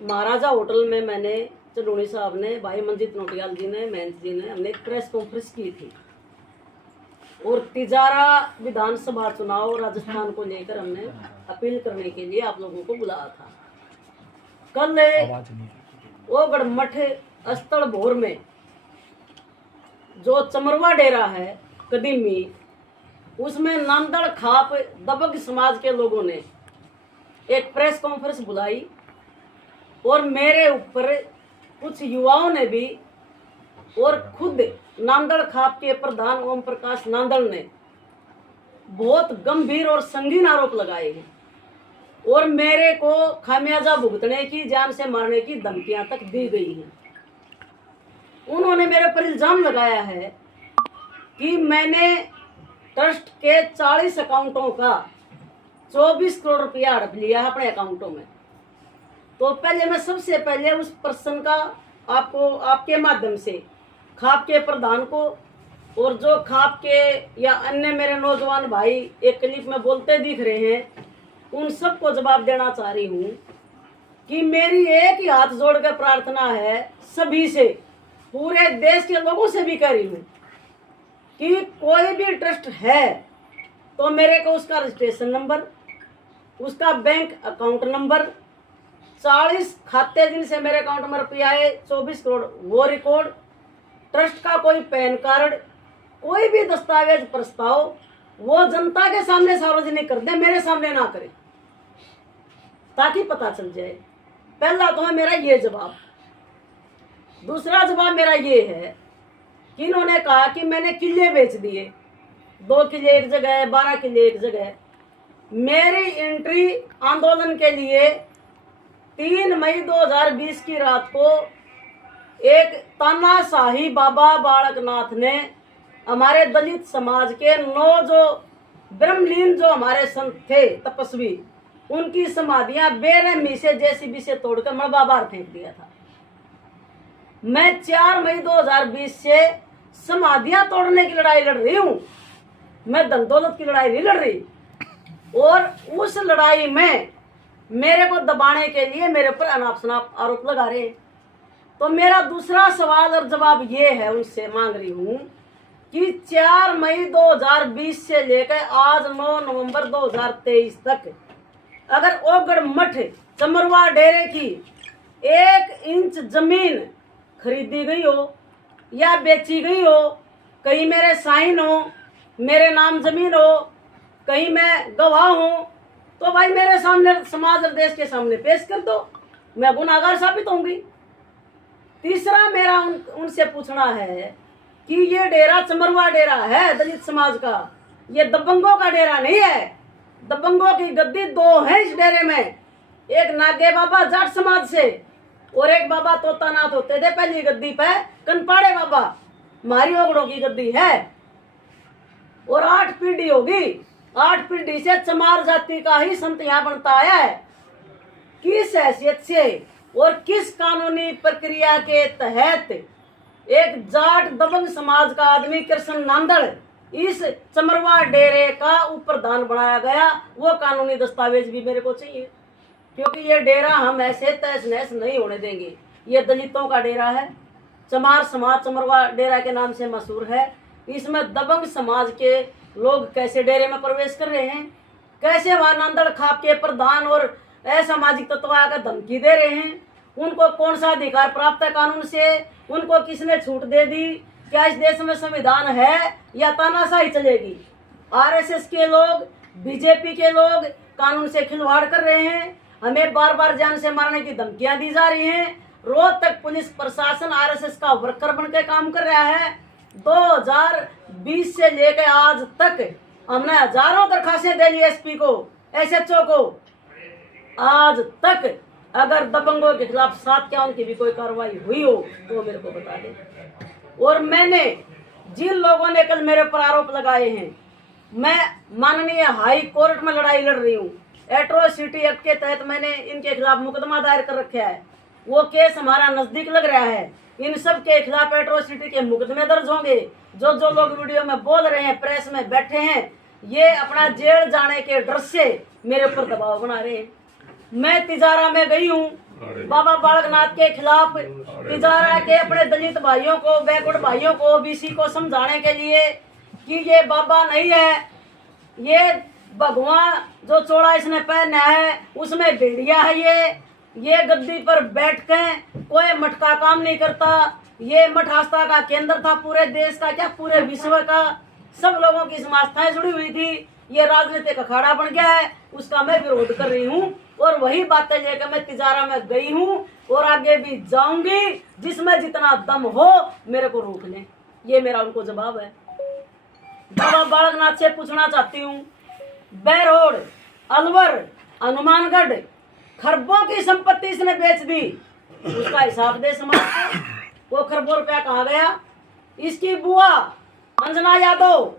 महाराजा hotel में मैंने चलूनी साहब ने, भाई मंजीत नोटियाल जी ने, महंत जी ने, हमने एक प्रेस कॉन्फ्रेंस की थी और तिजारा विधानसभा चुनाव राजस्थान को लेकर हमने अपील करने के लिए आप लोगों को बुलाया था। कल वो गढ़मठ स्थल भोर में जो चमरवा डेरा है कदीमी, उसमें नांदड़ खाप दबंग समाज के लोगों ने एक प्रेस कॉन्फ्रेंस बुलाई और मेरे ऊपर कुछ युवाओं ने भी और खुद नांदड़ खाप के प्रधान ओम प्रकाश नांदड़ ने बहुत गंभीर और संगीन आरोप लगाए हैं और मेरे को खामियाजा भुगतने की, जान से मारने की धमकियां तक दी गई हैं। उन्होंने मेरे पर इल्जाम लगाया है कि मैंने ट्रस्ट के 40 अकाउंटों का 24 करोड़ रुपया हड़प लिया है अपने अकाउंटों में। तो पहले मैं सबसे पहले उस पर्सन का आपको आपके माध्यम से खाप के प्रधान को और जो खाप के या अन्य मेरे नौजवान भाई एक क्लिप में बोलते दिख रहे हैं, उन सबको जवाब देना चाह रही हूँ कि मेरी एक ही हाथ जोड़कर प्रार्थना है सभी से, पूरे देश के लोगों से भी कह रही हूँ कि कोई भी ट्रस्ट है तो मेरे को उसका रजिस्ट्रेशन नंबर, उसका बैंक अकाउंट नंबर, 40 खाते जिनसे मेरे अकाउंट में रुपया है 24 करोड़ वो रिकॉर्ड, ट्रस्ट का कोई पैन कार्ड, कोई भी दस्तावेज प्रस्ताव वो जनता के सामने सार्वजनिक कर दे, मेरे सामने ना करे, ताकि पता चल जाए। पहला तो है मेरा ये जवाब। दूसरा जवाब मेरा ये है कि इन्होंने कहा कि मैंने किले बेच दिए, 2 किले एक जगह, 12 किले एक जगह। मेरी एंट्री आंदोलन के लिए 3 मई 2020 की रात को एक तानाशाही बाबा बालकनाथ ने हमारे दलित समाज के 9 जो ब्रह्मलीन जो हमारे संत थे तपस्वी, उनकी समाधियां बेरहमी से जेसीबी से तोड़कर मलबा बाहर फेंक दिया था। मैं 4 मई 2020 से समाधियां तोड़ने की लड़ाई लड़ रही हूं, मैं धन दौलत की लड़ाई नहीं लड़ रही। और उस लड़ाई में मेरे को दबाने के लिए मेरे पर अनाप शनाप आरोप लगा रहे हैं। तो मेरा दूसरा सवाल और जवाब ये है, उनसे मांग रही हूं कि 4 मई 2020 से लेकर आज 9 नवंबर 2023 तक अगर ओगड़ मठ चमरवा डेरे की 1 इंच जमीन खरीदी गई हो या बेची गई हो, कहीं मेरे साइन हो, मेरे नाम जमीन हो, कहीं मैं गवाह हूं, तो भाई मेरे सामने समाज और देश के सामने पेश कर दो, मैं गुनाहगार साबित होंगी। तीसरा मेरा उनसे पूछना है कि ये डेरा चमरवा डेरा है दलित समाज का, ये दबंगों का डेरा नहीं है। दबंगों की गद्दी 2 है इस डेरे में, एक नागे बाबा जाट समाज से और एक बाबा तोतानाथ होते थे पहली गद्दी पे, कनपाड़े बाबा मारी ओगड़ों की गद्दी है और 8 पीढ़ी होगी। 8 पीढ़ी से चमार जाति का ही संत यहाँ बनता आया है। किस हैसियत से और किस कानूनी प्रक्रिया के तहत एक जाट दबंग समाज का आदमी कृष्ण नांदड़ इस चमरवा डेरे का उप प्रधान बनाया गया, वो कानूनी दस्तावेज भी मेरे को चाहिए, क्योंकि ये डेरा हम ऐसे तहस नहस नहीं होने देंगे। ये दलितों का डेरा है, चमार समाज चमरवा डेरा के नाम से मशहूर है। इसमें दबंग समाज के लोग कैसे डेरे में प्रवेश कर रहे हैं, कैसे वहां नांदड़ खाप के प्रधान और असामाजिक तत्व आकर धमकी दे रहे हैं, उनको कौन सा अधिकार प्राप्त है कानून से, उनको किसने छूट दे दी, क्या इस देश में संविधान है या तानाशाही चलेगी। आरएसएस के लोग, बीजेपी के लोग कानून से खिलवाड़ कर रहे हैं, हमें बार बार जान से मारने की धमकियां दी जा रही हैं। रोज तक पुलिस प्रशासन आरएसएस का वर्कर बनकर काम कर रहा है। 2020 से लेकर आज तक हमने हजारों दरखास्तें दे ली एसपी को, एसएचओ को, आज तक अगर दबंगों के खिलाफ 7 काउंट की भी कोई कार्रवाई हुई हो तो मेरे को बता दे। और मैंने जिन लोगों ने कल मेरे पर आरोप लगाए हैं, मैं माननीय हाई कोर्ट में लड़ाई लड़ रही हूँ। एट्रोसिटी एक्ट के तहत मैंने इनके खिलाफ मुकदमा दायर कर रखा है, वो केस हमारा नजदीक लग रहा है। इन सब के खिलाफ एट्रोसिटी के मुकदमे दर्ज होंगे। जो जो लोग वीडियो में बोल रहे हैं, प्रेस में बैठे हैं, ये अपना जेल जाने के डर से मेरे ऊपर दबाव बना रहे हैं। मैं तिजारा में गई हूँ, बाबा बालकनाथ के खिलाफ तिजारा के अपने दलित भाइयों को, बैकवर्ड भाइयों को, ओबीसी को समझाने के लिए कि ये बाबा नहीं है, ये भगवान जो चोड़ा इसने पहना है उसमें भेड़िया है, ये गद्दी पर बैठ के कोई मटका काम नहीं करता, ये मठ आस्था का केंद्र था पूरे देश का, क्या पूरे विश्व का, सब लोगों की समास्थाएं जुड़ी हुई थी, ये राजनीतिक अखाड़ा बन गया है, उसका मैं विरोध कर रही हूँ और वही बातें लेकर मैं तिजारा में गई हूँ और आगे भी जाऊंगी, जिसमें जितना दम हो मेरे को रोक लें, ये मेरा उनको जवाब है। बाबा बालकनाथ से पूछना चाहती हूँ, बैरोड, अलवर, हनुमानगढ़ खरबों की संपत्ति इसने बेच दी, उसका हिसाब दे समाज को, वो खरबों रुपया कहाँ गया? इसकी बुआ अंजना यादव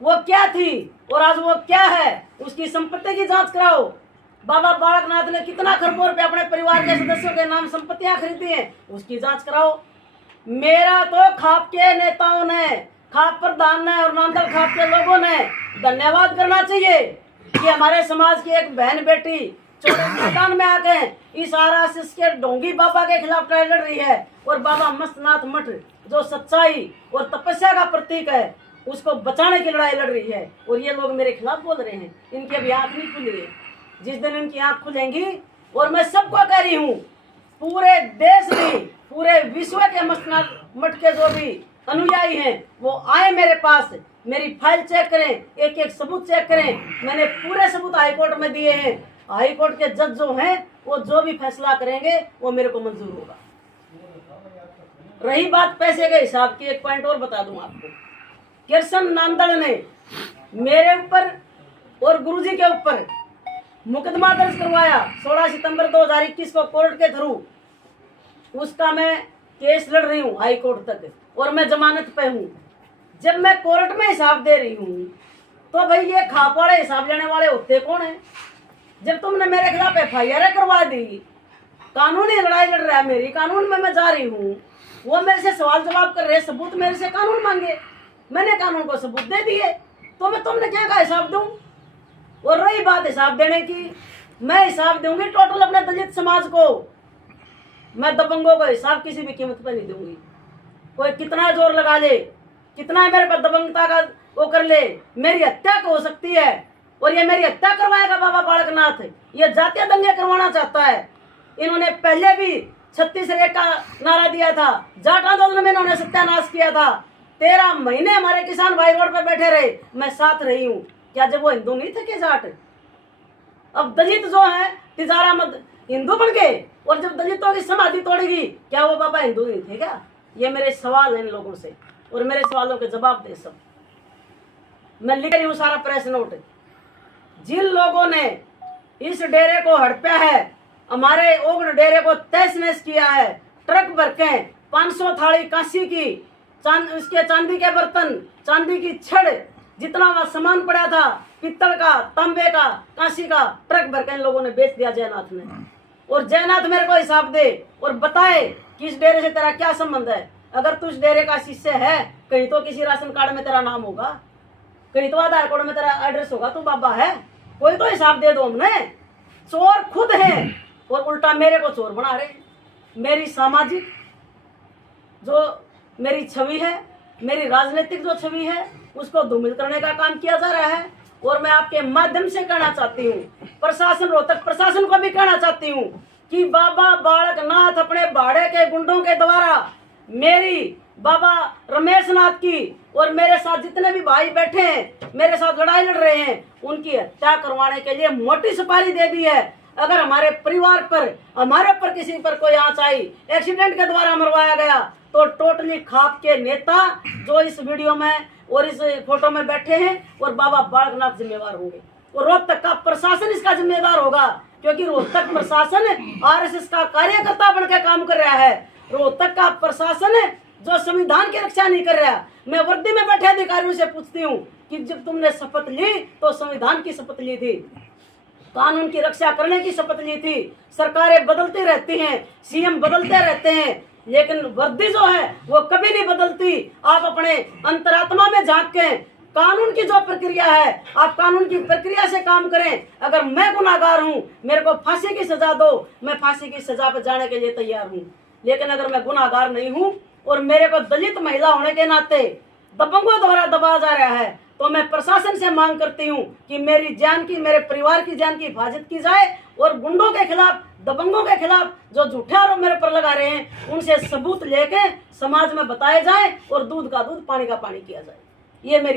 वो क्या थी और आज वो क्या है, उसकी संपत्ति की जांच कराओ। बाबा बालकनाथ ने कितना खरबों रुपया अपने परिवार के सदस्यों के नाम संपत्तियां खरीदी हैं, उसकी जांच कराओ। मेरा तो खाप के नेताओं ने, खाप प्रधान ने और नांदल खाप के लोगों ने धन्यवाद करना चाहिए कि हमारे समाज की एक बहन बेटी चौड़े मैदान में आके इस आरएसएस के ढोंगी बाबा के खिलाफ लड़ रही है और बाबा मस्तनाथ मठ जो सच्चाई और तपस्या का प्रतीक है उसको बचाने की लड़ाई लड़ रही है, और ये लोग मेरे खिलाफ बोल रहे हैं। इनकी अभी आंख नहीं खुली है, जिस दिन इनकी आंख खुलेंगी, और मैं सबको कह रही हूँ पूरे देश में, पूरे विश्व के मस्तनाथ मठ के जो भी अनुयायी हैं वो आए मेरे पास, मेरी फाइल चेक करें, एक एक सबूत चेक करें। मैंने पूरे सबूत हाईकोर्ट में दिए हैं, हाईकोर्ट के जज जो हैं वो जो भी फैसला करेंगे वो मेरे को मंजूर होगा। रही बात पैसे के हिसाब की, एक पॉइंट और बता दूं आपको, कृष्ण नांदड़ ने मेरे ऊपर और गुरुजी के ऊपर मुकदमा दर्ज करवाया 16 सितंबर 2021 को कोर्ट के थ्रू, उसका मैं केस लड़ रही हूँ हाई कोर्ट तक और मैं जमानत पे हूँ। जब मैं कोर्ट में हिसाब दे रही हूँ तो भाई ये खाप वाले हिसाब लेने वाले होते कौन है? जब तुमने मेरे खिलाफ FIR करवा दी, कानूनी लड़ाई लड़ रहा है मेरी, कानून में मैं जा रही हूँ, वो मेरे से सवाल जवाब कर रहे, सबूत मेरे से कानून मांगे, मैंने कानून को सबूत दे दिए, तो मैं तुमने क्या कहा हिसाब दूं? और रही बात हिसाब देने की, मैं हिसाब दूंगी टोटल अपने दलित समाज को, मैं दबंगों को हिसाब किसी भी कीमत पर नहीं दूंगी। कोई कितना जोर लगा ले, कितना मेरे पर दबंगता का वो कर ले, मेरी हत्या हो सकती है, और ये मेरी हत्या करवाएगा बाबा बालकनाथ, ये जातीय दंगे करवाना चाहता है। इन्होंने पहले भी 36 रेख का नारा दिया था, जाट आंदोलन में इन्होंने सत्यानाश किया था, 13 महीने हमारे किसान भाई रोड पे बैठे रहे, मैं साथ रही हूँ। क्या जब वो हिंदू नहीं थे के जाट? अब दलित जो है तिजारा मत हिंदू बन गए, और जब दलितों की समाधि तोड़ेगी क्या वो बाबा हिंदू नहीं थे क्या? ये मेरे सवाल हैं इन लोगों से, और मेरे सवालों के जवाब दे सब। मैं लिख रही हूँ सारा प्रेस नोट। जिन लोगों ने इस डेरे को हड़पा है, हमारे ओगड़ डेरे को तहस नहस किया है, ट्रक भर के 500 थाली कांसी की, उसके चांदी के बर्तन, चांदी की छड़, जितना वहां सामान पड़ा था, पित्तल का, तांबे का, कांसी का, ट्रक भर के इन लोगों ने बेच दिया जयनाथ ने। और जयनाथ मेरे को हिसाब दे और बताए कि इस डेरे से तेरा क्या संबंध है। अगर तू इस डेरे का शिष्य है, कहीं तो किसी राशन कार्ड में तेरा नाम होगा, कहीं तो आधार कार्ड में तेरा एड्रेस होगा, तू बाबा है, कोई तो हिसाब दे दो। हमने चोर खुद है और उल्टा मेरे को चोर बना रहे। मेरी सामाजिक जो मेरी छवि है, मेरी राजनीतिक जो छवि है, उसको धूमिल करने का काम किया जा रहा है। और मैं आपके माध्यम से कहना चाहती हूँ, प्रशासन, रोहतक प्रशासन को भी कहना चाहती हूँ कि बाबा बालकनाथ अपने भाड़े के गुंडों के द्वारा मेरी, बाबा रमेश नाथ की और मेरे साथ जितने भी भाई बैठे हैं, मेरे साथ लड़ाई लड़ रहे हैं, उनकी हत्या करवाने के लिए मोटी सुपारी दे दी है। अगर हमारे परिवार पर, हमारे पर किसी पर कोई आंच आई, एक्सीडेंट के द्वारा मरवाया गया, तो टोटली खाप के नेता जो इस वीडियो में और इस फोटो में बैठे हैं और बाबा बालकनाथ जिम्मेवार होंगे, और रोहतक का प्रशासन इसका जिम्मेदार होगा, क्योंकि रोहतक प्रशासन RSS का कार्यकर्ता बनकर काम कर रहा है। रोहतक का प्रशासन जो संविधान की रक्षा नहीं कर रहा। मैं वर्दी में बैठे अधिकारियों से पूछती हूँ कि जब तुमने शपथ ली तो संविधान की शपथ ली थी, कानून की रक्षा करने की शपथ ली थी। सरकारें बदलती रहती हैं, CM बदलते रहते हैं, लेकिन वर्दी जो है वो कभी नहीं बदलती। आप अपने अंतरात्मा में झांक के कानून की जो प्रक्रिया है, आप कानून की प्रक्रिया से काम करें। अगर मैं गुनाहगार हूं, मेरे को फांसी की सजा दो, मैं फांसी की सजा पर जाने के लिए तैयार हूं। लेकिन अगर मैं गुनाहगार नहीं हूं और मेरे को दलित महिला होने के नाते दबंगों द्वारा दबाया जा रहा है, तो मैं प्रशासन से मांग करती हूं कि मेरी जान की, मेरे परिवार की जान की हिफाजत की जाए और गुंडों के खिलाफ, दबंगों के खिलाफ जो झूठे आरोप मेरे पर लगा रहे हैं, उनसे सबूत लेके समाज में बताए जाए और दूध का दूध, पानी का पानी किया जाए। ये मेरी